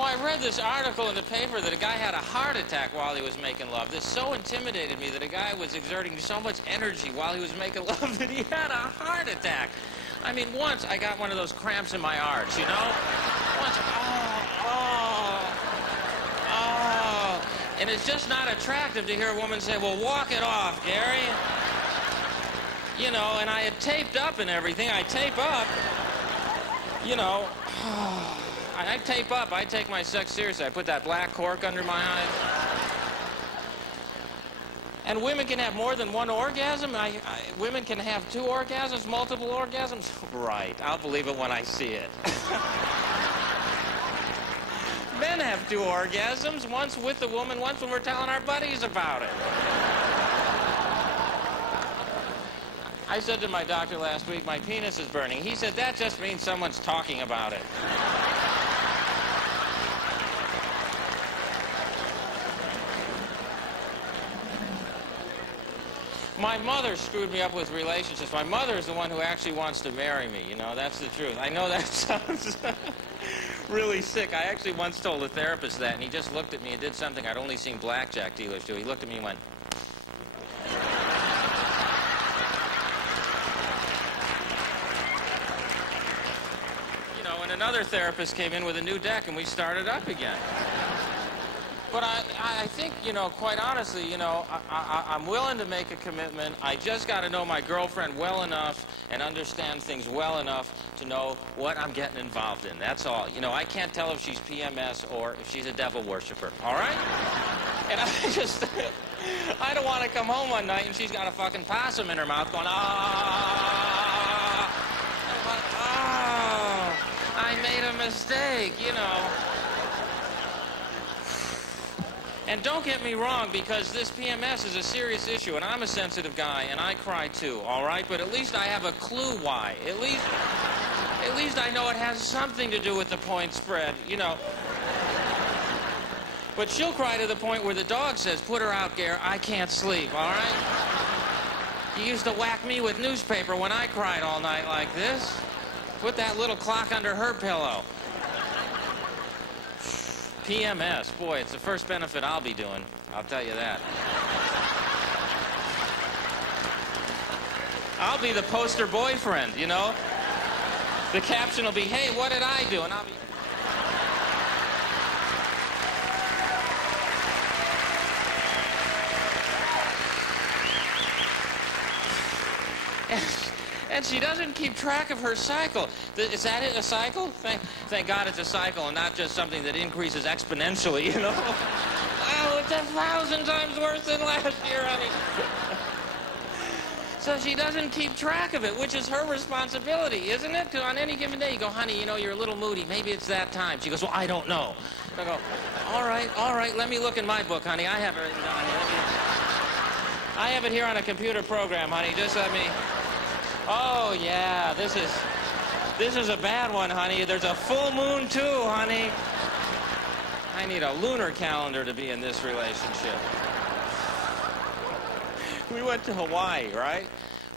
Well, I read this article in the paper that a guy had a heart attack while he was making love. This so intimidated me that a guy was exerting so much energy while he was making love that he had a heart attack. I mean, once I got one of those cramps in my arch, you know? Once, oh. And it's just not attractive to hear a woman say, well, walk it off, Gary. You know, and I had taped up and everything. I tape up, you know. I tape up. I take my sex seriously. I put that black cork under my eyes. And women can have more than one orgasm? Women can have 2 orgasms, multiple orgasms? Right. I'll believe it when I see it. Men have 2 orgasms, once with the woman, once when we're telling our buddies about it. I said to my doctor last week, my penis is burning. He said, that just means someone's talking about it. My mother screwed me up with relationships. My mother is the one who actually wants to marry me, you know, that's the truth. I know that sounds really sick. I actually once told a therapist that, and he just looked at me and did something I'd only seen blackjack dealers do. He looked at me and went... You know, and another therapist came in with a new deck, and we started up again. But I think, you know, quite honestly, you know, I'm willing to make a commitment. I just got to know my girlfriend well enough and understand things well enough to know what I'm getting involved in. That's all. You know, I can't tell if she's PMS or if she's a devil worshiper. All right? And I don't want to come home one night and she's got a fucking possum in her mouth going, I made a mistake, you know. And don't get me wrong, because this PMS is a serious issue, and I'm a sensitive guy, and I cry too, all right? But at least I have a clue why. At least I know it has something to do with the point spread, you know. But she'll cry to the point where the dog says, put her out, Gare, I can't sleep, all right? You used to whack me with newspaper when I cried all night like this. Put that little clock under her pillow. PMS, boy, it's the first benefit I'll be doing. I'll tell you that. I'll be the poster boyfriend, you know? The caption will be, hey, what did I do? And I'll be... And she doesn't keep track of her cycle. Is that it, a cycle? Thank God it's a cycle and not just something that increases exponentially, you know? Oh, it's 1,000 times worse than last year, honey. So she doesn't keep track of it, which is her responsibility, isn't it? On any given day, you go, honey, you know, you're a little moody. Maybe it's that time. She goes, well, I don't know. I go, all right, let me look in my book, honey. I have it written down here. I have it here on a computer program, honey. Just let me... Oh, yeah, this is a bad one, honey. There's a full moon, too, honey. I need a lunar calendar to be in this relationship. We went to Hawaii, right?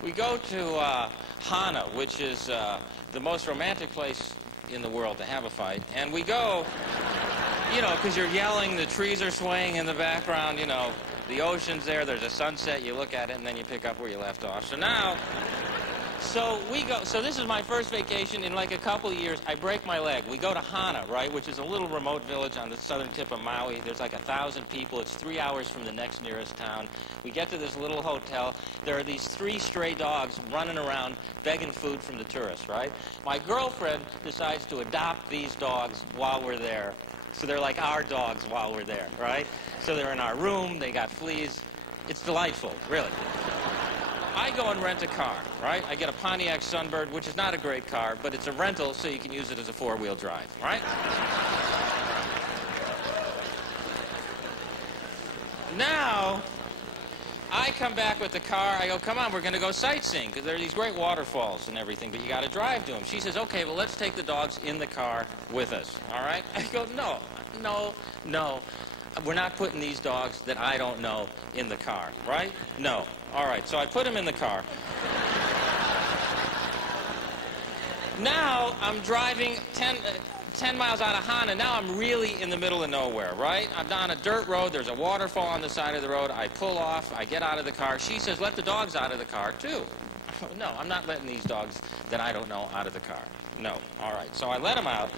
We go to Hana, which is the most romantic place in the world to have a fight. And we go, you know, because you're yelling, the trees are swaying in the background, you know, the ocean's there, there's a sunset, you look at it, and then you pick up where you left off. So now... So we go, so this is my first vacation in like a couple of years. I break my leg. We go to Hana, right, which is a little remote village on the southern tip of Maui. There's like 1,000 people. It's 3 hours from the next nearest town. We get to this little hotel. There are these 3 stray dogs running around begging food from the tourists, right? My girlfriend decides to adopt these dogs while we're there. So they're like our dogs while we're there, right? So they're in our room. They got fleas. It's delightful, really. I go and rent a car, right? I get a Pontiac Sunbird, which is not a great car, but it's a rental, so you can use it as a 4-wheel drive, right? Now, I come back with the car. I go, come on, we're going to go sightseeing, because there are these great waterfalls and everything, but you got to drive to them. She says, okay, well, let's take the dogs in the car with us, all right? I go, no. We're not putting these dogs that I don't know in the car, right? No. All right, so I put them in the car. Now I'm driving 10 miles out of Hana. Now I'm really in the middle of nowhere, right? I'm on a dirt road. There's a waterfall on the side of the road. I pull off. I get out of the car. She says, let the dogs out of the car, too. No, I'm not letting these dogs that I don't know out of the car. No. All right. So I let them out,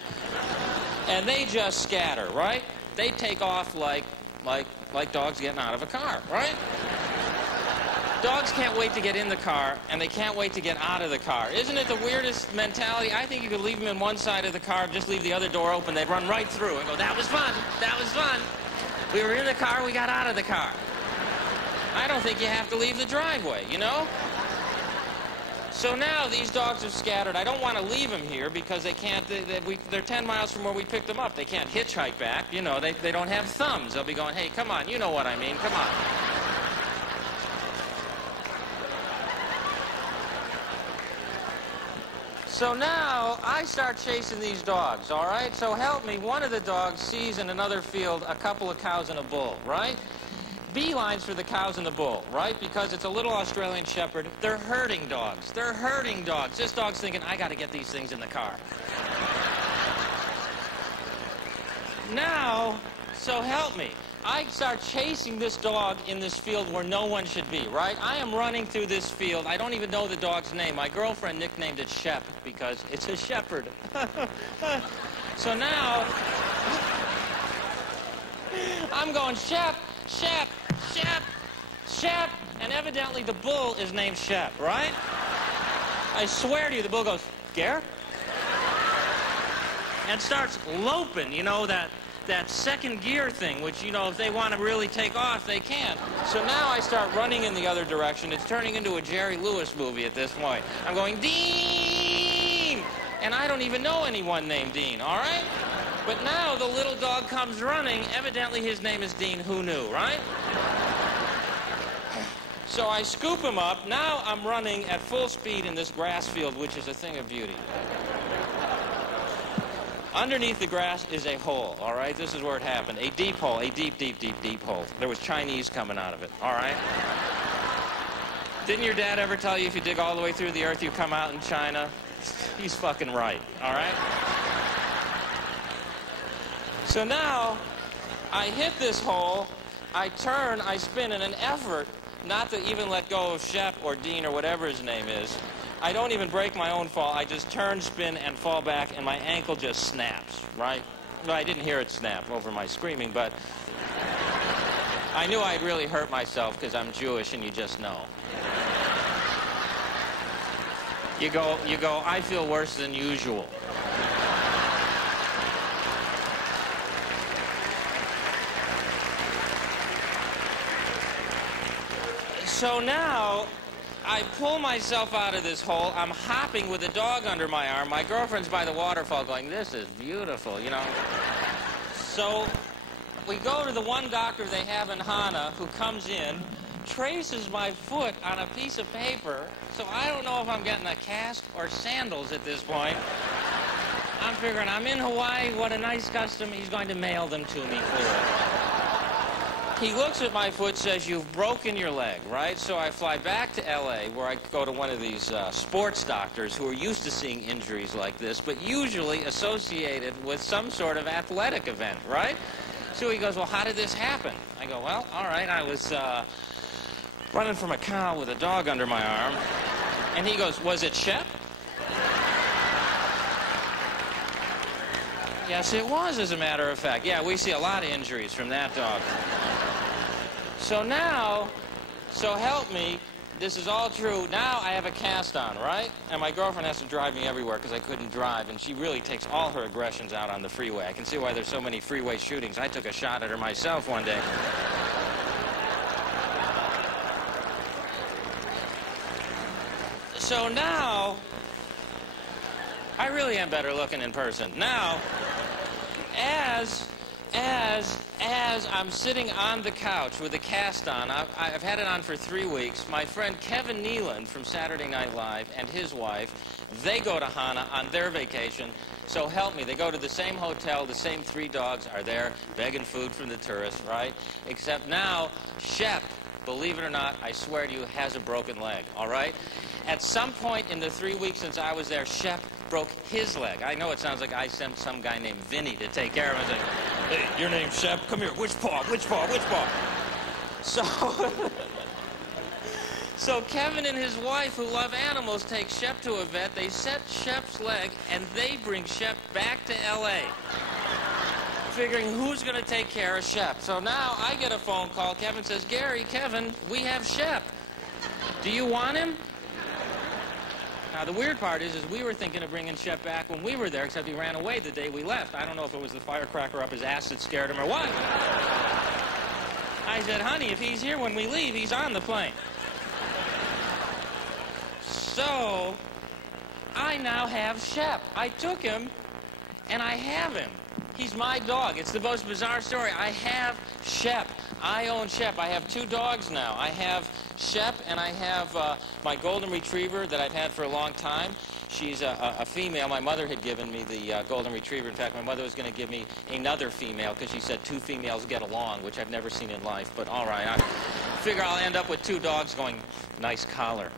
and they just scatter, right? They take off like dogs getting out of a car, right? Dogs can't wait to get in the car, and they can't wait to get out of the car. Isn't it the weirdest mentality? I think you could leave them in one side of the car, just leave the other door open. They'd run right through and go, that was fun. That was fun. We were in the car, we got out of the car. I don't think you have to leave the driveway, you know? So now these dogs have scattered. I don't want to leave them here because they can't, they're 10 miles from where we picked them up. They can't hitchhike back. You know, they don't have thumbs. They'll be going, hey, come on, you know what I mean, come on. So now I start chasing these dogs, all right? So help me, one of the dogs sees in another field a couple of cows and a bull, right? Beelines for the cows and the bull, right? Because it's a little Australian Shepherd. They're herding dogs. They're herding dogs. This dog's thinking, I got to get these things in the car. Now, so help me. I start chasing this dog in this field where no one should be, right? I am running through this field. I don't even know the dog's name. My girlfriend nicknamed it Shep because it's a shepherd. So now, I'm going, Shep, Shep, Shep, Shep, and evidently the bull is named Shep, right? I swear to you, the bull goes, Gare? And starts loping, you know, that second gear thing, which, you know, if they want to really take off, they can. So now I start running in the other direction. It's turning into a Jerry Lewis movie at this point. I'm going, Dean! And I don't even know anyone named Dean, all right? But now the little dog comes running. Evidently his name is Dean. Who knew, right? So I scoop him up. Now I'm running at full speed in this grass field, which is a thing of beauty. Underneath the grass is a hole, all right? This is where it happened. A deep hole, a deep, deep, deep, deep hole. There was Chinese coming out of it, all right? Didn't your dad ever tell you if you dig all the way through the earth, you come out in China? He's fucking right, all right? So now, I hit this hole, I turn, I spin in an effort not to even let go of Shep or Dean or whatever his name is. I don't even break my own fall. I just turn, spin, and fall back, and my ankle just snaps, right? Well, I didn't hear it snap over my screaming, but I knew I'd really hurt myself because I'm Jewish and you just know. You go, I feel worse than usual. So now, I pull myself out of this hole. I'm hopping with a dog under my arm. My girlfriend's by the waterfall going, this is beautiful, you know. So we go to the one doctor they have in Hana who comes in, traces my foot on a piece of paper, so I don't know if I'm getting a cast or sandals at this point. I'm figuring I'm in Hawaii, what a nice custom, he's going to mail them to me clearly. He looks at my foot, says, you've broken your leg, right? So I fly back to L.A., where I go to one of these sports doctors who are used to seeing injuries like this, but usually associated with some sort of athletic event, right? So he goes, well, how did this happen? I go, well, all right, I was running from a cow with a dog under my arm. And he goes, was it Shep? Yes, it was, as a matter of fact. Yeah, we see a lot of injuries from that dog. So now, so help me, this is all true. Now I have a cast on, right? And my girlfriend has to drive me everywhere because I couldn't drive, and she really takes all her aggressions out on the freeway. I can see why there's so many freeway shootings. I took a shot at her myself one day. So now, I really am better looking in person. Now, as I'm sitting on the couch with the cast on, I've had it on for 3 weeks, my friend Kevin Nealon from Saturday Night Live and his wife, they go to Hana on their vacation, so help me, they go to the same hotel, the same 3 dogs are there begging food from the tourists, right? Except now, Shep believe it or not, I swear to you, has a broken leg, all right? At some point in the 3 weeks since I was there, Shep broke his leg. I know it sounds like I sent some guy named Vinny to take care of him. I was like, hey, your name's Shep? Come here. Which paw? Which paw? Which paw? So Kevin and his wife, who love animals, take Shep to a vet. They set Shep's leg, and they bring Shep back to L.A., figuring who's going to take care of Shep. So now I get a phone call. Kevin says, Gary, Kevin, we have Shep. Do you want him? Now, the weird part is we were thinking of bringing Shep back when we were there, except he ran away the day we left. I don't know if it was the firecracker up his ass that scared him or what. I said, honey, if he's here when we leave, he's on the plane. So, I now have Shep. I took him, and I have him. He's my dog. It's the most bizarre story. I have Shep. I own Shep. I have 2 dogs now. I have Shep, and I have my golden retriever that I've had for a long time. She's a female. My mother had given me the golden retriever. In fact, my mother was going to give me another female because she said 2 females get along, which I've never seen in life. But all right, I figure I'll end up with 2 dogs going, nice collar.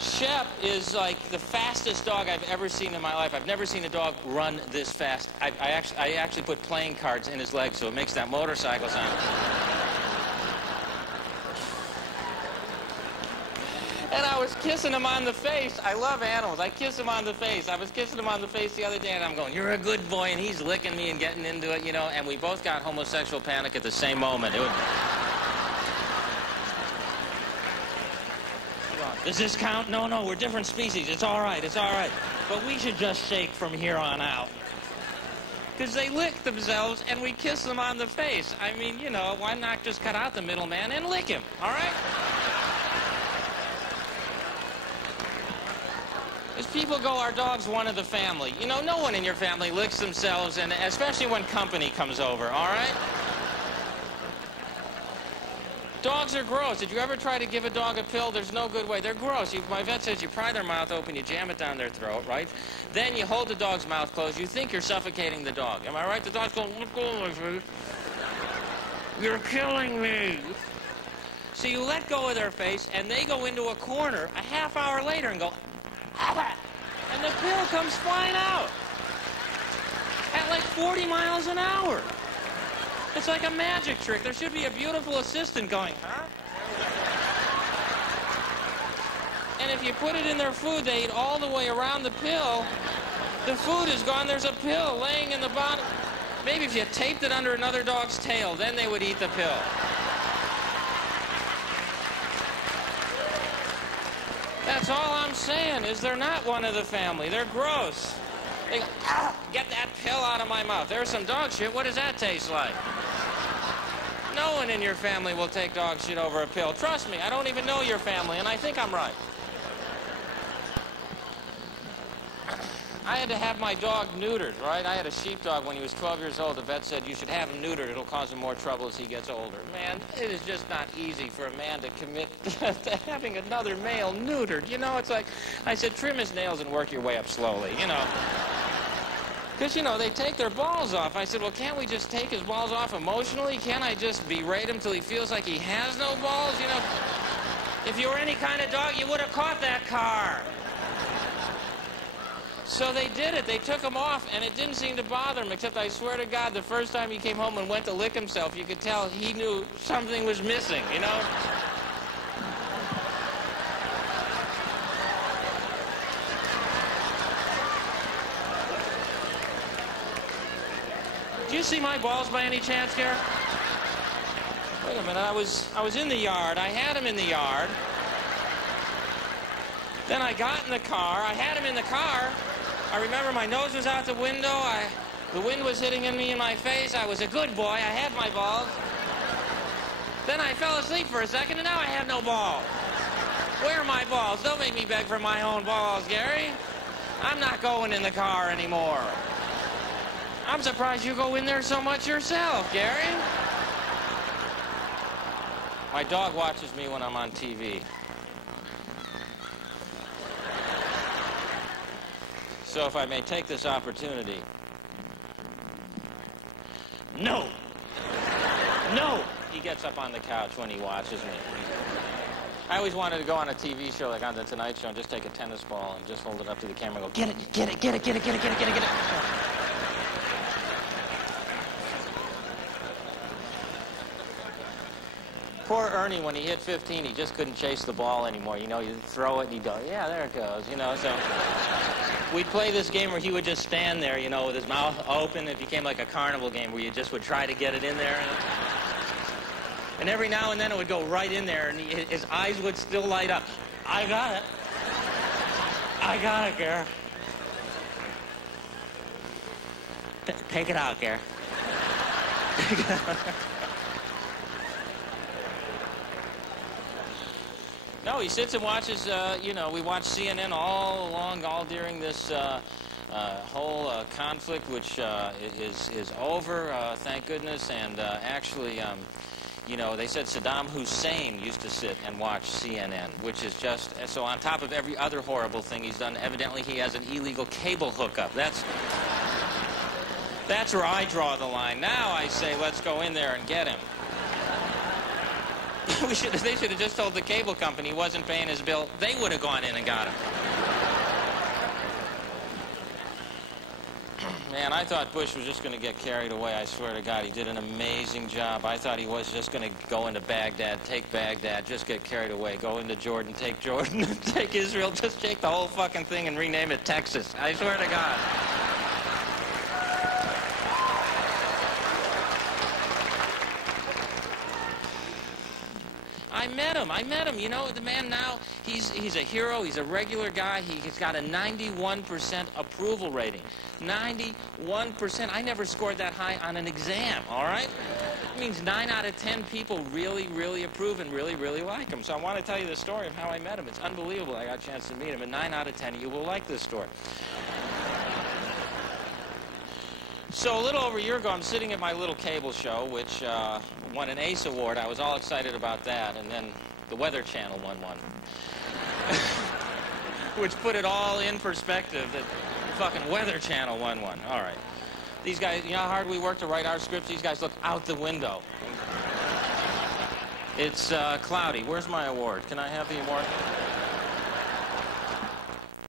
Shep is like the fastest dog I've ever seen in my life. I've never seen a dog run this fast. I actually put playing cards in his legs so it makes that motorcycle sound. And I was kissing him on the face. I love animals. I kiss him on the face. I was kissing him on the face the other day, and I'm going, you're a good boy, and he's licking me and getting into it, you know, and we both got homosexual panic at the same moment. Does this count? No, no, we're different species. It's all right, it's all right. But we should just shake from here on out. Because they lick themselves, and we kiss them on the face. I mean, you know, why not just cut out the middleman and lick him, all right? As people go, our dog's one of the family. You know, no one in your family licks themselves, and especially when company comes over, all right? Dogs are gross. Did you ever try to give a dog a pill? There's no good way. They're gross. My vet says you pry their mouth open, you jam it down their throat, right? Then you hold the dog's mouth closed. You think you're suffocating the dog. Am I right? The dog's going, let go of my face. You're killing me. So you let go of their face, and they go into a corner a half hour later and go, ah! And the pill comes flying out at like 40 miles an hour. It's like a magic trick. There should be a beautiful assistant going, huh? And if you put it in their food, they eat all the way around the pill. The food is gone. There's a pill laying in the bottom. Maybe if you taped it under another dog's tail, then they would eat the pill. That's all I'm saying, is they're not one of the family. They're gross. They go, ah, get that pill out of my mouth. There's some dog shit. What does that taste like? No one in your family will take dog shit over a pill. Trust me, I don't even know your family, and I think I'm right. I had to have my dog neutered, right? I had a sheepdog when he was 12 years old. The vet said, you should have him neutered. It'll cause him more trouble as he gets older. Man, it is just not easy for a man to commit to having another male neutered. You know, it's like, I said, trim his nails and work your way up slowly, you know. Because, you know, they take their balls off. I said, well, can't we just take his balls off emotionally? Can't I just berate him till he feels like he has no balls? You know, if you were any kind of dog, you would have caught that car. So they did it. They took him off, and it didn't seem to bother him, except I swear to God, the first time he came home and went to lick himself, you could tell he knew something was missing, you know? Do you see my balls by any chance, Garrett? Wait a minute, I was in the yard. I had him in the yard. Then I got in the car. I had him in the car. I remember my nose was out the window. The wind was hitting me in my face. I was a good boy. I had my balls. Then I fell asleep for a second, and now I have no balls. Where are my balls? Don't make me beg for my own balls, Gary. I'm not going in the car anymore. I'm surprised you go in there so much yourself, Gary. My dog watches me when I'm on TV. So if I may take this opportunity, No. No. He gets up on the couch when he watches me. I always wanted to go on a TV show like on The Tonight Show and just take a tennis ball and just hold it up to the camera and go, get it, get it, get it, get it, get it, get it, get it, get it. Poor Ernie, when he hit 15, he just couldn't chase the ball anymore. You know, you'd throw it and he'd go, yeah, there it goes, you know. So we'd play this game where he would just stand there, you know, with his mouth open. It became like a carnival game where you just would try to get it in there. And every now and then it would go right in there, and his eyes would still light up. I got it. I got it, Gare. Take it out, Gare. Take it out. No, he sits and watches, you know, we watch CNN all along, all during this whole conflict, which is over, thank goodness. And actually, you know, they said Saddam Hussein used to sit and watch CNN, which is just, so on top of every other horrible thing he's done, evidently he has an illegal cable hookup. That's where I draw the line. Now I say, let's go in there and get him. They should have just told the cable company he wasn't paying his bill. They would have gone in and got him. Man, I thought Bush was just going to get carried away. I swear to God, he did an amazing job. I thought he was just going to go into Baghdad, take Baghdad, just get carried away, go into Jordan, take Israel, just take the whole fucking thing and rename it Texas. I swear to God. I met him. You know, the man now, he's a hero. He's a regular guy. He's got a 91% approval rating. 91%. I never scored that high on an exam, all right? It means 9 out of 10 people really, really approve and really, really like him. So I want to tell you the story of how I met him. It's unbelievable I got a chance to meet him, and 9 out of 10 of you will like this story. So a little over a year ago, I'm sitting at my little cable show, which won an ACE award. I was all excited about that, and then the Weather Channel won one. Which put it all in perspective that the fucking Weather Channel won one. All right. These guys, you know how hard we work to write our scripts? These guys look out the window. It's cloudy. Where's my award? Can I have the award?